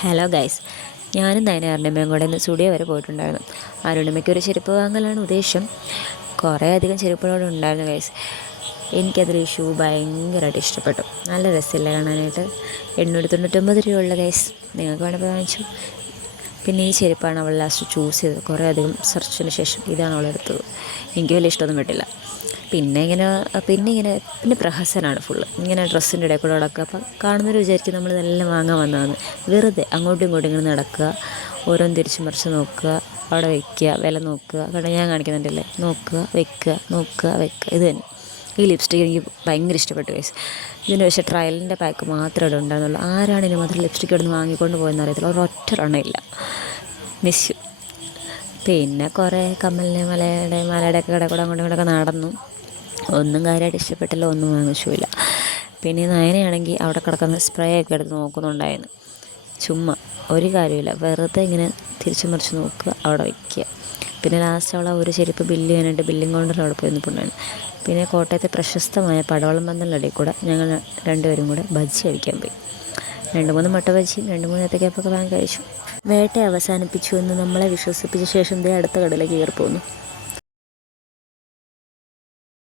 Hello guys, ഞാനും നയനാറിൻ്റെയും കൂടെ ഇന്ന് സ്റ്റുഡിയോ വരെ പോയിട്ടുണ്ടായിരുന്നു. അരുണിമയ്ക്ക് ഒരു ചെരുപ്പ് വാങ്ങലാണ് ഉദ്ദേശം. കുറേ അധികം ചെരുപ്പുകളോട് ഉണ്ടായിരുന്നു ഗൈസ്. എനിക്കതൊരു ഷൂ ഭയങ്കരമായിട്ട് ഇഷ്ടപ്പെട്ടു. നല്ല രസമില്ല കാണാനായിട്ട്. 899 രൂപയുള്ള ഗൈസ്. നിങ്ങൾക്ക് വേണമെങ്കിൽ വാങ്ങിച്ചു. പിന്നെ ഈ ചെരുപ്പാണ് അവൾ ലാസ്റ്റ് ചൂസ് ചെയ്തത്. കുറേ അധികം സെർച്ചിന് ശേഷം ഇതാണ് അവൾ എടുത്തത്. എനിക്ക് വലിയ ഇഷ്ടമൊന്നും പെട്ടില്ല. പിന്നെ പ്രഹസനമാണ് ഫുള്ള്. ഇങ്ങനെ ഡ്രസ്സിൻ്റെ ഇടയിൽ കൂടെ നടക്കുക. അപ്പം കാണുന്നവർ വിചാരിക്കും നമ്മൾ ഇതെല്ലാം വാങ്ങാൻ വന്നതാണ്. വെറുതെ അങ്ങോട്ടും ഇങ്ങോട്ടും ഇങ്ങനെ നടക്കുക, ഓരോന്ന് തിരിച്ചു മറിച്ച് നോക്കുക, അവിടെ വയ്ക്കുക, വില നോക്കുക. കാരണം ഞാൻ കാണിക്കുന്നുണ്ടല്ലേ, നോക്കുക, വെക്കുക, നോക്കുക, വെക്കുക, ഇത് തന്നെ. ഈ ലിപ്സ്റ്റിക്ക് എനിക്ക് ഭയങ്കര ഇഷ്ടപ്പെട്ടു ഗൈസ്. ഇതിന് പക്ഷേ ട്രയലിൻ്റെ പാക്ക് മാത്രമേ ഇവിടെ ഉണ്ടായിരുന്നുള്ളൂ. ആരാണ് ഇനി മാത്രം ലിപ്സ്റ്റിക്ക് ഇവിടെ നിന്ന് വാങ്ങിക്കൊണ്ട് പോയെന്ന് അറിയത്തില്ല. ഒരൊറ്റ എണ്ണമില്ല. Miss you. പിന്നെ കുറേ കമ്മലിൻ്റെ മലയുടെ ഒക്കെ കൂടെ അങ്ങോട്ടും ഇങ്ങോട്ടൊക്കെ നടന്നു. ഒന്നും കാര്യമായിട്ട് ഇഷ്ടപ്പെട്ടില്ല, ഒന്നും വാങ്ങിച്ചില്ല. പിന്നെ നയനയാണെങ്കിൽ അവിടെ കിടക്കുന്ന സ്പ്രേ ഒക്കെ എടുത്ത് നോക്കുന്നുണ്ടായിരുന്നു. ചുമ്മാ ഒരു കാര്യമില്ല, വെറുതെ ഇങ്ങനെ തിരിച്ചു മറിച്ച് നോക്കുക, അവിടെ വയ്ക്കുക. പിന്നെ ലാസ്റ്റ് അവൾ ഒരു ചെരുപ്പ് ബില്ല് ചെയ്യാനായിട്ട് ബില്ലിംഗ് കൗണ്ടറിൽ അവിടെ പോയി നിൽപ്പുണ്ടായിരുന്നു. പിന്നെ കോട്ടയത്തെ പ്രശസ്തമായ പടവളം പന്തലിനടിയിൽ കൂടെ ഞങ്ങൾ രണ്ടുപേരും കൂടെ ബജ്ജി കഴിക്കാൻ പോയി. 2-3 മുട്ട ബജ്ജിയും 2-3 ഏത്തക്കപ്പൊക്കെ വാങ്ങി കഴിച്ചു. വേട്ട അവസാനിപ്പിച്ചു എന്ന് നമ്മളെ വിശ്വസിപ്പിച്ച ശേഷം അടുത്ത കടയിലേക്ക് കയറി പോന്നു.